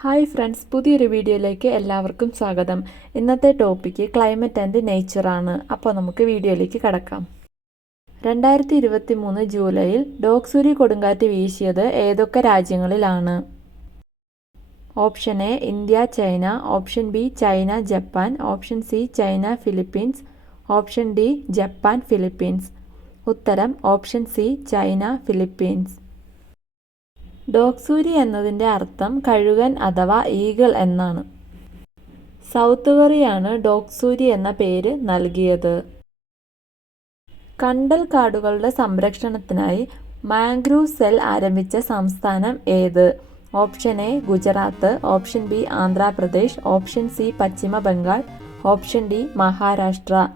Hi friends, പുതിയൊരു വീഡിയോയിലേക്ക് എല്ലാവർക്കും സ്വാഗതം. ഇന്നത്തെ ടോപ്പിക്ക് ക്ലൈമറ്റ് ആൻഡ് നേച്ചറാണ്. അപ്പോൾ നമുക്ക് വീഡിയോയിലേക്ക് കടക്കാം. 2023 ജൂലൈയിൽ ഡോക്സൂരി കൊടുങ്കാറ്റ് വീശിയത് ഏതൊക്കെ രാജ്യങ്ങളിലാണ്? Option A India China, option B China Japan, option C China Philippines, option D Japan Philippines. ഉത്തരം ഓപ്ഷൻ സി ചൈന ഫിലിപ്പീൻസ്. ഡോക്സൂരി എന്നതിൻ്റെ അർത്ഥം കഴുകൻ അഥവാ ഈഗിൾ എന്നാണ്. സൗത്ത് കൊറിയയാണ് ഡോക്സൂരി എന്ന പേര് നൽകിയത്. കണ്ടൽ കാടുകളുടെ സംരക്ഷണത്തിനായി മാംഗ്രൂവ് സെൽ ആരംഭിച്ച സംസ്ഥാനം ഏത്? Option A Gujarat, option B Andhra Pradesh, option C Paschim Bengal, option D Maharashtra.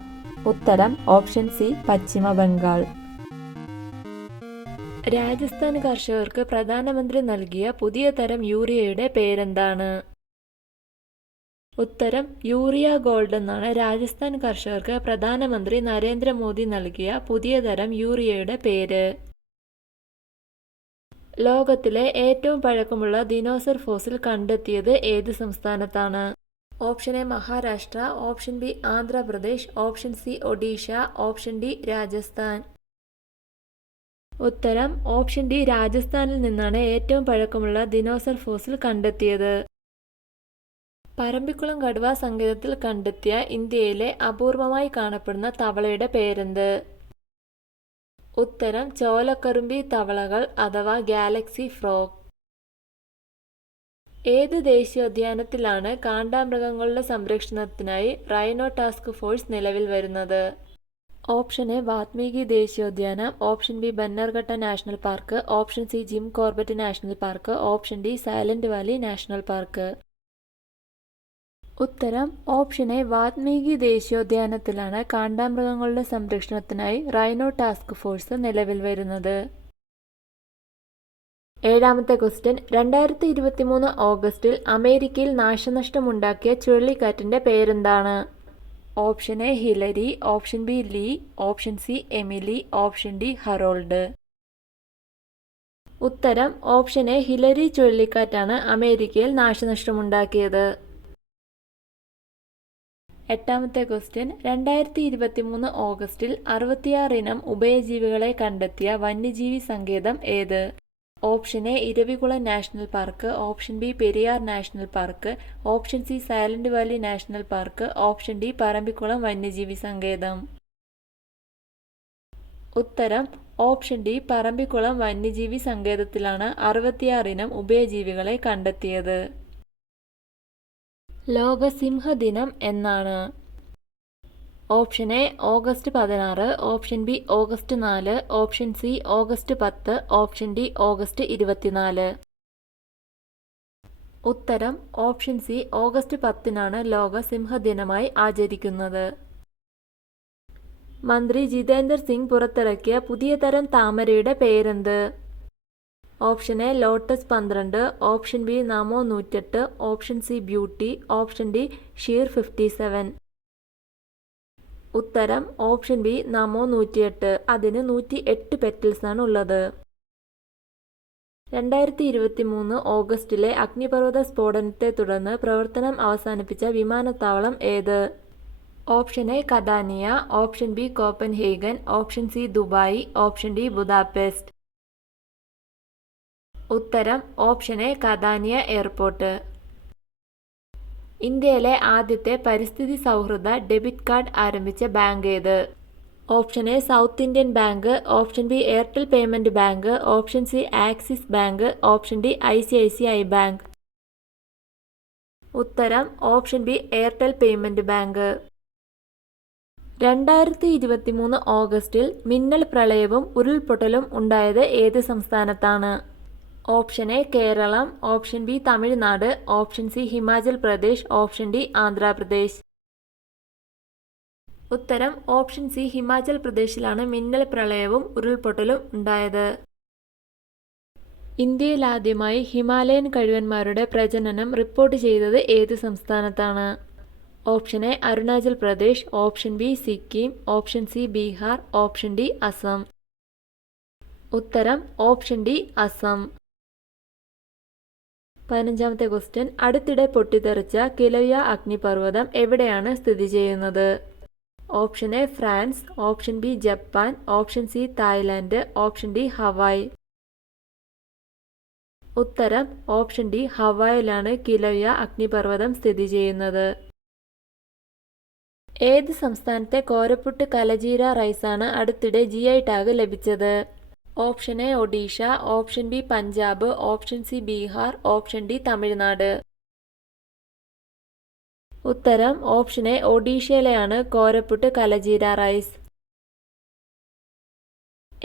ഉത്തരം ഓപ്ഷൻ സി പശ്ചിമ ബംഗാൾ. രാജസ്ഥാൻ കർഷകർക്ക് പ്രധാനമന്ത്രി നൽകിയ പുതിയ തരം യൂറിയയുടെ പേരെന്താണ്? ഉത്തരം യൂറിയ ഗോൾഡ് എന്നാണ് രാജസ്ഥാൻ കർഷകർക്ക് പ്രധാനമന്ത്രി നരേന്ദ്രമോദി നൽകിയ പുതിയ തരം യൂറിയയുടെ പേര്. ലോകത്തിലെ ഏറ്റവും പഴക്കമുള്ള ദിനോസർ ഫോസിൽ കണ്ടെത്തിയത് ഏത് സംസ്ഥാനത്താണ്? Option A Maharashtra, option B Andhra Pradesh, option C Odisha, option D Rajasthan. ഉത്തരം ഓപ്ഷൻ ഡി രാജസ്ഥാനിൽ നിന്നാണ് ഏറ്റവും പഴക്കമുള്ള ദിനോസർ ഫോസിൽ കണ്ടെത്തിയത്. പറമ്പിക്കുളം കടുവാ സങ്കേതത്തിൽ കണ്ടെത്തിയ ഇന്ത്യയിലെ അപൂർവമായി കാണപ്പെടുന്ന തവളയുടെ പേരെന്ത്? ഉത്തരം ചോലക്കറുമ്പി തവളകൾ അഥവാ ഗാലക്സി ഫ്രോഗ്. ഏത് ദേശീയോദ്യാനത്തിലാണ് കാണ്ടാമൃഗങ്ങളുടെ സംരക്ഷണത്തിനായി റൈനോ ടാസ്ക് ഫോഴ്സ് നിലവിൽ വരുന്നത്? ഓപ്ഷൻ എ വാത്മീകി ദേശീയോദ്യാനം, option B Bannerghatta national park, option C Jim Corbett national park, option D silent valley national park. ഉത്തരം ഓപ്ഷൻ എ വാത്മീകി ദേശീയോദ്യാനത്തിലാണ് കാണ്ടാമൃഗങ്ങളുടെ സംരക്ഷണത്തിനായി റൈനോ ടാസ്ക് ഫോഴ്സ് നിലവിൽ വരുന്നത്. ഏഴാമത്തെ ക്വസ്റ്റ്യൻ, 2023 ഓഗസ്റ്റിൽ അമേരിക്കയിൽ നാശനഷ്ടമുണ്ടാക്കിയ ചുഴലിക്കാറ്റിന്റെ പേരെന്താണ്? Option A Hillary, option B Lee, option C Emily, option D Harold. ഉത്തരം ഓപ്ഷൻ എ ഹിലരി ചുഴലിക്കാറ്റാണ് അമേരിക്കയിൽ നാശനഷ്ടമുണ്ടാക്കിയത്. എട്ടാമത്തെ ക്വസ്റ്റ്യൻ, 2023 ഓഗസ്റ്റിൽ 66 ഇനം ഉഭയജീവികളെ കണ്ടെത്തിയ വന്യജീവി സങ്കേതം ഏത്? Option A Eravikulam national park, option B Periyar national park, option C silent valley national park, option D Parambikulam വന്യജീവി സങ്കേതം. ഉത്തരം ഓപ്ഷൻ ഡി പറമ്പിക്കുളം വന്യജീവി സങ്കേതത്തിലാണ് 66 ഇനം ഉഭയജീവികളെ കണ്ടെത്തിയത്. ലോക സിംഹദിനം എന്നാണ്? Option A August 16, option B August 4, option C August 10, option D August 24. ഉത്തരം ഓപ്ഷൻ സി ഓഗസ്റ്റ് 10-നാണ് ലോക സിംഹദിനമായി ആചരിക്കുന്നത്. മന്ത്രി ജിതേന്ദർ സിംഗ് പുറത്തിറക്കിയ പുതിയ തരം താമരയുടെ പേരെന്ത്? Option A lotus 12, option B Namo 108, option C beauty, option D ഷീർ 57. ഉത്തരം ഓപ്ഷൻ ബി നമോ 108. അതിന് 108 പെറ്റൽസ് ആണ് ഉള്ളത്. 2023 ഓഗസ്റ്റിലെ അഗ്നിപർവ്വത സ്ഫോടനത്തെ തുടർന്ന് പ്രവർത്തനം അവസാനിപ്പിച്ച വിമാനത്താവളം ഏത്? Option A Catania, option B Copenhagen, option C Dubai, option D Budapest. ഉത്തരം ഓപ്ഷൻ എ കദാനിയ എയർപോർട്ട്. ഇന്ത്യയിലെ ആദ്യത്തെ പരിസ്ഥിതി സൗഹൃദ ഡെബിറ്റ് കാർഡ് ആരംഭിച്ച ബാങ്ക് ഏത്? Option A south Indian bank, option B Airtel payment bank, option C Axis bank, option D ICICI bank. ഉത്തരം option B Airtel payment bank. 2023 ഓഗസ്റ്റിൽ മിന്നൽ പ്രളയവും ഉരുൾപൊട്ടലും ഉണ്ടായത് ഏത് സംസ്ഥാനത്താണ്? Option A Keralam, option B Tamil Nadu, option C Himachal Pradesh, option D Andhra Pradesh. ഉത്തരം option C Himachal പ്രദേശിലാണ് മിന്നൽ പ്രളയവും ഉരുൾപൊട്ടലും ഉണ്ടായത്. ഇന്ത്യയിൽ ആദ്യമായി ഹിമാലയൻ കഴുകന്മാരുടെ പ്രജനനം റിപ്പോർട്ട് ചെയ്തത് ഏത് സംസ്ഥാനത്താണ്? Option A Arunachal Pradesh, option B Sikkim, option C Bihar, option D Assam. ഉത്തരം ഓപ്ഷൻ ഡി അസം. 15-ാമത്തെ ക്വസ്റ്റ്യൻ, അടുത്തിടെ പൊട്ടിത്തെറിച്ച കിലൗയ അഗ്നിപർവ്വതം എവിടെയാണ് സ്ഥിതി ചെയ്യുന്നത്? Option A France, option B Japan, option C Thailand, option D Hawaii. ഉത്തരം ഓപ്ഷൻ ഡി ഹവായിലാണ് കിലൗയ അഗ്നിപർവ്വതം സ്ഥിതി ചെയ്യുന്നത്. ഏത് സംസ്ഥാനത്തെ കോരപ്പുട്ട് കലജീര റൈസാണ് അടുത്തിടെ GI ടാഗ് ലഭിച്ചത്? Option A Odisha, option B Punjab, option C Bihar, option D Tamil Nadu. ഉത്തരം ഓപ്ഷൻ എ ഒഡീഷയിലെയാണ് Koraput Kalajeera rice.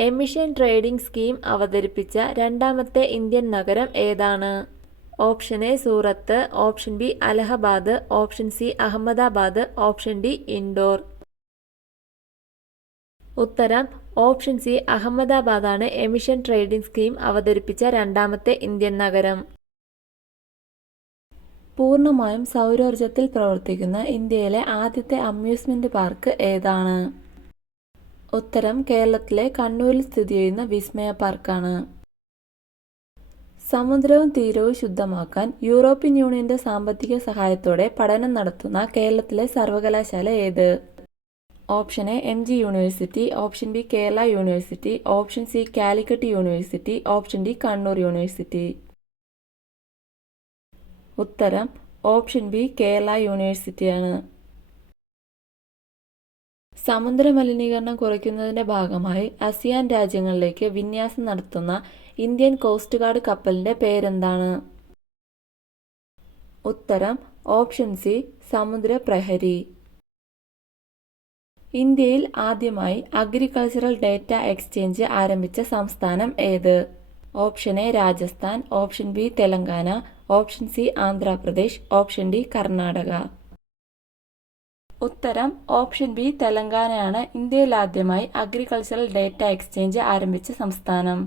Emission trading scheme അവതരിപ്പിച്ച രണ്ടാമത്തെ ഇന്ത്യൻ നഗരം ഏതാണ്? Option A Surat, option B Allahabad, option C Ahmedabad, option D Indore. ഉത്തരം ഓപ്ഷൻ സി അഹമ്മദാബാദാണ് എമിഷൻ ട്രേഡിംഗ് സ്കീം അവതരിപ്പിച്ച രണ്ടാമത്തെ ഇന്ത്യൻ നഗരം. പൂർണ്ണമായും സൗരോർജത്തിൽ പ്രവർത്തിക്കുന്ന ഇന്ത്യയിലെ ആദ്യത്തെ അമ്യൂസ്മെന്റ് പാർക്ക് ഏതാണ്? ഉത്തരം കേരളത്തിലെ കണ്ണൂരിൽ സ്ഥിതി ചെയ്യുന്ന വിസ്മയ പാർക്കാണ്. സമുദ്രവും തീരവും ശുദ്ധമാക്കാൻ യൂറോപ്യൻ യൂണിയന്റെ സാമ്പത്തിക സഹായത്തോടെ പഠനം നടത്തുന്ന കേരളത്തിലെ സർവകലാശാല ഏത്? Option A MG university, option B Kerala university, option C Calicut university, option D Kannur university. ഉത്തരം ഓപ്ഷൻ ബി കേരള യൂണിവേഴ്സിറ്റിയാണ്. സമുദ്ര മലിനീകരണം കുറയ്ക്കുന്നതിന്റെ ഭാഗമായി ASEAN രാജ്യങ്ങളിലേക്ക് വിന്യാസം നടത്തുന്ന ഇന്ത്യൻ കോസ്റ്റ് ഗാർഡ് കപ്പലിന്റെ പേരെന്താണ്? ഉത്തരം ഓപ്ഷൻ സി സമുദ്ര പ്രഹരി. ഇന്ത്യയിൽ ആദ്യമായി അഗ്രികൾച്ചറൽ ഡേറ്റ എക്സ്ചേഞ്ച് ആരംഭിച്ച സംസ്ഥാനം ഏത്? Option A Rajasthan, option B Telangana, option C Andhra Pradesh, option D Karnataka. ഉത്തരം ഓപ്ഷൻ ബി തെലങ്കാനയാണ് ഇന്ത്യയിൽ ആദ്യമായി അഗ്രികൾച്ചറൽ ഡേറ്റ എക്സ്ചേഞ്ച് ആരംഭിച്ച സംസ്ഥാനം.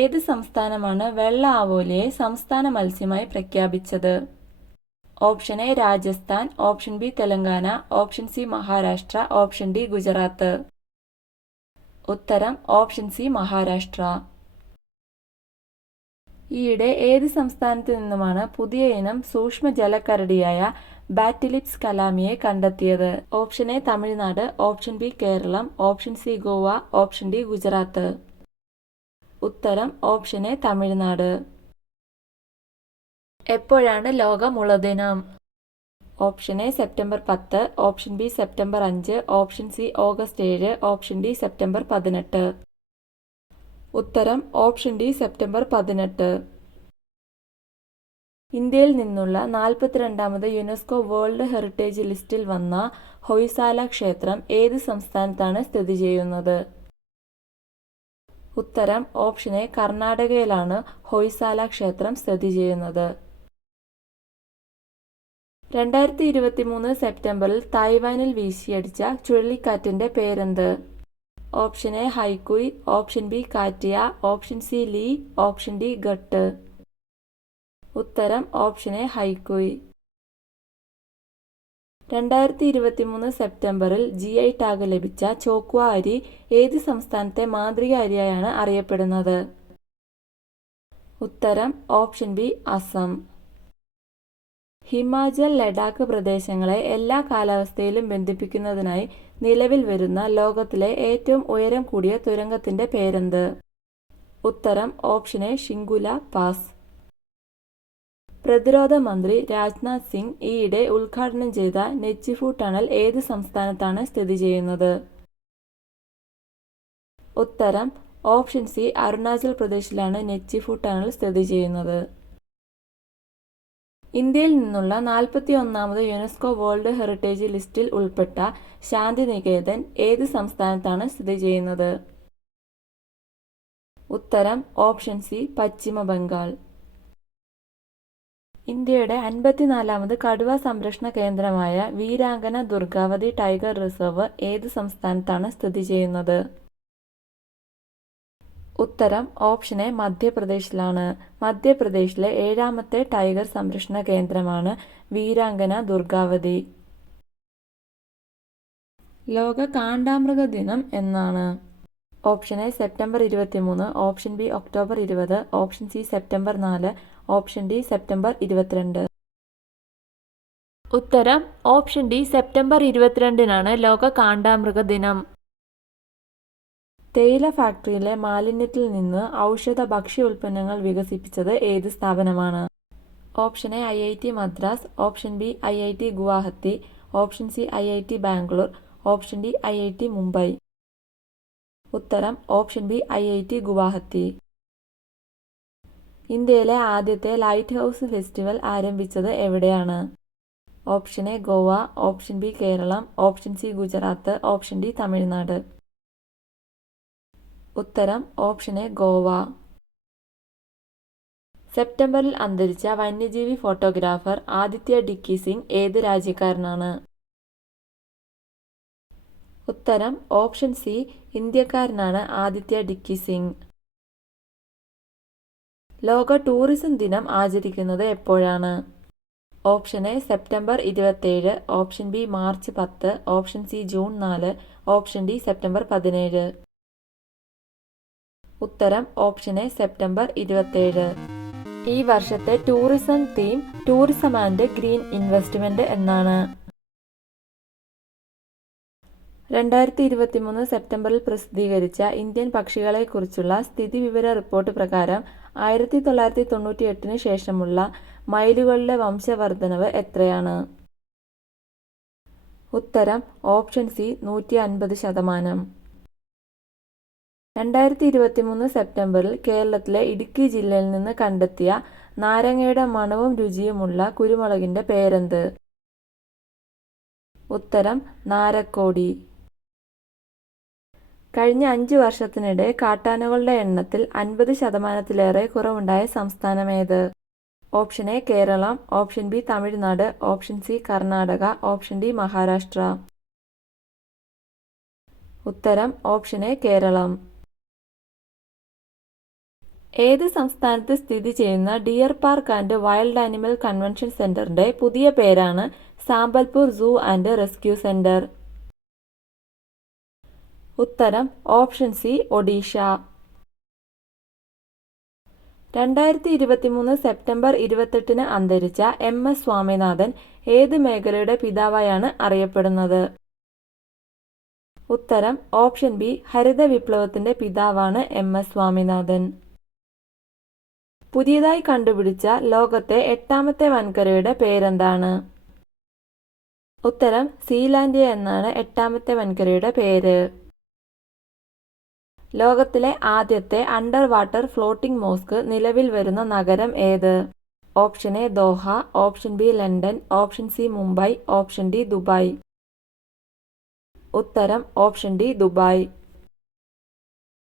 ഏത് സംസ്ഥാനമാണ് വെള്ള ആവോലിയെ സംസ്ഥാന മത്സ്യമായി പ്രഖ്യാപിച്ചത്? Option A Rajasthan, option B Telangana, option C Maharashtra, option D Gujarat. ഉത്തരം ഓപ്ഷൻ സി മഹാരാഷ്ട്ര. ഈയിടെ ഏത് സംസ്ഥാനത്ത് നിന്നുമാണ് പുതിയ ഇനം സൂക്ഷ്മ ജലക്കരടിയായ ബാറ്റിലിപ്സ് കലാമിയെ കണ്ടെത്തിയത്? Option A Tamil Nadu, option B Keralam, option C Goa, option D Gujarat. ഉത്തരം ഓപ്ഷൻ എ തമിഴ്നാട്. എപ്പോഴാണ് ലോക മുളദിനം? Option A September 10, option B September 5, option C August 7, option D September 18. ഉത്തരം ഓപ്ഷൻ ഡി സെപ്റ്റംബർ 18. ഇന്ത്യയിൽ നിന്നുള്ള 42ാമത് യുനെസ്കോ വേൾഡ് ഹെറിറ്റേജ് ലിസ്റ്റിൽ വന്ന ഹൊയ്സാല ക്ഷേത്രം ഏത് സംസ്ഥാനത്താണ് സ്ഥിതി ചെയ്യുന്നത്? ഉത്തരം ഓപ്ഷൻ എ കർണാടകയിലാണ് ഹൊയ്സാല ക്ഷേത്രം സ്ഥിതി ചെയ്യുന്നത്. 2023 സെപ്റ്റംബറിൽ തായ്വാനിൽ വീശിയടിച്ച ചുഴലിക്കാറ്റിന്റെ പേരെന്ത്? Option A Haikui, option B Katia, option C Lee, option D ഗട്ട്. ഉത്തരം ഓപ്ഷൻ എ ഹൈക്കുയ്. 2023 സെപ്റ്റംബറിൽ GI ടാഗ് ലഭിച്ച ചോക്വ അരി ഏത് സംസ്ഥാനത്തെ മാതൃക അരിയായാണ് അറിയപ്പെടുന്നത്? ഉത്തരം ഓപ്ഷൻ ബി അസം. ഹിമാചൽ, ലഡാക്ക് പ്രദേശങ്ങളെ എല്ലാ കാലാവസ്ഥയിലും ബന്ധിപ്പിക്കുന്നതിനായി നിലവിൽ വരുന്ന ലോകത്തിലെ ഏറ്റവും ഉയരം കൂടിയ തുരങ്കത്തിന്റെ പേരെന്ത്? ഉത്തരം ഓപ്ഷൻ എ ഷിങ്കുല പാസ്. പ്രതിരോധ മന്ത്രി രാജ്നാഥ് സിംഗ് ഈയിടെ ഉദ്ഘാടനം ചെയ്ത നെച്ചിഫു ടണൽ ഏത് സംസ്ഥാനത്താണ് സ്ഥിതി ചെയ്യുന്നത്? ഉത്തരം ഓപ്ഷൻ സി അരുണാചൽ പ്രദേശിലാണ് നെച്ചിഫു ടണൽ സ്ഥിതി ചെയ്യുന്നത്. ഇന്ത്യയിൽ നിന്നുള്ള 41ാമത് യുനെസ്കോ വേൾഡ് ഹെറിറ്റേജ് ലിസ്റ്റിൽ ഉൾപ്പെട്ട ശാന്തിനികേതൻ ഏത് സംസ്ഥാനത്താണ് സ്ഥിതി ചെയ്യുന്നത്? ഉത്തരം ഓപ്ഷൻ സി പശ്ചിമ ബംഗാൾ. ഇന്ത്യയുടെ 54ാമത് കടുവ സംരക്ഷണ കേന്ദ്രമായ വീരാങ്കന ദുർഗാവതി ടൈഗർ റിസർവ് ഏത് സംസ്ഥാനത്താണ് സ്ഥിതി ചെയ്യുന്നത്? ഉത്തരം ഓപ്ഷൻ എ മധ്യപ്രദേശിലാണ്. മധ്യപ്രദേശിലെ 7ാമത്തെ ടൈഗർ സംരക്ഷണ കേന്ദ്രമാണ് വീരാങ്കന ദുർഗാവതി. ലോക കാണ്ടാമൃഗ ദിനം എന്നാണ്? Option A September 23, option B October 20, option C September 4, option D September 22. ഉത്തരം ഓപ്ഷൻ ഡി സെപ്റ്റംബർ 22-നാണ് ലോക കാണ്ടാമൃഗ ദിനം. തേയില ഫാക്ടറിയിലെ മാലിന്യത്തിൽ നിന്ന് ഔഷധ ഭക്ഷ്യ ഉൽപ്പന്നങ്ങൾ വികസിപ്പിച്ചത് ഏത് സ്ഥാപനമാണ്? Option A IIT Madras, option B IIT Guwahati, option C IIT Bangalore, option D IIT Mumbai. ഉത്തരം ഓപ്ഷൻ ബി IIT ഗുവാഹത്തി. ഇന്ത്യയിലെ ആദ്യത്തെ ലൈറ്റ് ഹൗസ് ഫെസ്റ്റിവൽ ആരംഭിച്ചത് എവിടെയാണ്? Option A Goa, option B Keralam, option C Gujarat, option D Tamil Nadu. ഉത്തരം ഓപ്ഷൻ എ ഗോവ. സെപ്റ്റംബറിൽ അന്തരിച്ച വന്യജീവി ഫോട്ടോഗ്രാഫർ ആദിത്യ ഡിക്കി സിംഗ് ഏത് രാജ്യക്കാരനാണ്? ഉത്തരം ഓപ്ഷൻ സി ഇന്ത്യക്കാരനാണ് ആദിത്യ ഡിക്കി സിംഗ്. ലോക ടൂറിസം ദിനം ആചരിക്കുന്നത് എപ്പോഴാണ്? Option A September 27, option B March 10, option C June 4, option D September 17. ഉത്തരം ഓപ്ഷൻ എ സെപ്റ്റംബർ 27. ഈ വർഷത്തെ tourism theme tourism and green investment എന്നാണ്. 2023 സെപ്റ്റംബറിൽ പ്രസിദ്ധീകരിച്ച ഇന്ത്യൻ പക്ഷികളെക്കുറിച്ചുള്ള സ്ഥിതിവിവര റിപ്പോർട്ട് പ്രകാരം 1998 ശേഷമുള്ള മയിലുകളുടെ വംശവർദ്ധനവ് എത്രയാണ്? ഉത്തരം ഓപ്ഷൻ സി 150%. 2023 സെപ്റ്റംബറിൽ കേരളത്തിലെ ഇടുക്കി ജില്ലയിൽ നിന്ന് കണ്ടെത്തിയ നാരങ്ങയുടെ മണവും രുചിയുമുള്ള കുരുമുളകിന്റെ പേരെന്ത്? ഉത്തരം നാരക്കോടി. കഴിഞ്ഞ 5 വർഷത്തിനിടെ കാട്ടാനകളുടെ എണ്ണത്തിൽ 50%-ലേറെ കുറവുണ്ടായ സംസ്ഥാനമേത്? Option A Keralam, option B Tamil Nadu, option C Karnataka, option D Maharashtra. ഉത്തരം ഓപ്ഷൻ എ കേരളം. ഏത് സംസ്ഥാനത്ത് സ്ഥിതി ചെയ്യുന്ന deer park and wild animal convention സെന്ററിന്റെ പുതിയ പേരാണ് Sambalpur zoo and rescue centre? ഉത്തരം ഓപ്ഷൻ സി ഒഡീഷ. 2023 സെപ്റ്റംബർ 28 അന്തരിച്ച MS സ്വാമിനാഥൻ ഏത് മേഖലയുടെ പിതാവായാണ് അറിയപ്പെടുന്നത്? ഉത്തരം ഓപ്ഷൻ ബി ഹരിത വിപ്ലവത്തിന്റെ പിതാവാണ് MS സ്വാമിനാഥൻ. പുതിയതായി കണ്ടുപിടിച്ച ലോകത്തെ 8ാമത്തെ വൻകരയുടെ പേരെന്താണ്? ഉത്തരം സീലാൻഡിയ എന്നാണ് 8ാമത്തെ വൻകരയുടെ പേര്. ലോകത്തിലെ ആദ്യത്തെ അണ്ടർ വാട്ടർ ഫ്ലോട്ടിംഗ് മോസ്ക് നിലവിൽ വരുന്ന നഗരം ഏത്? Option A Doha, option B London, option C Mumbai, option D Dubai. ഉത്തരം ഓപ്ഷൻ ഡി ദുബായ്.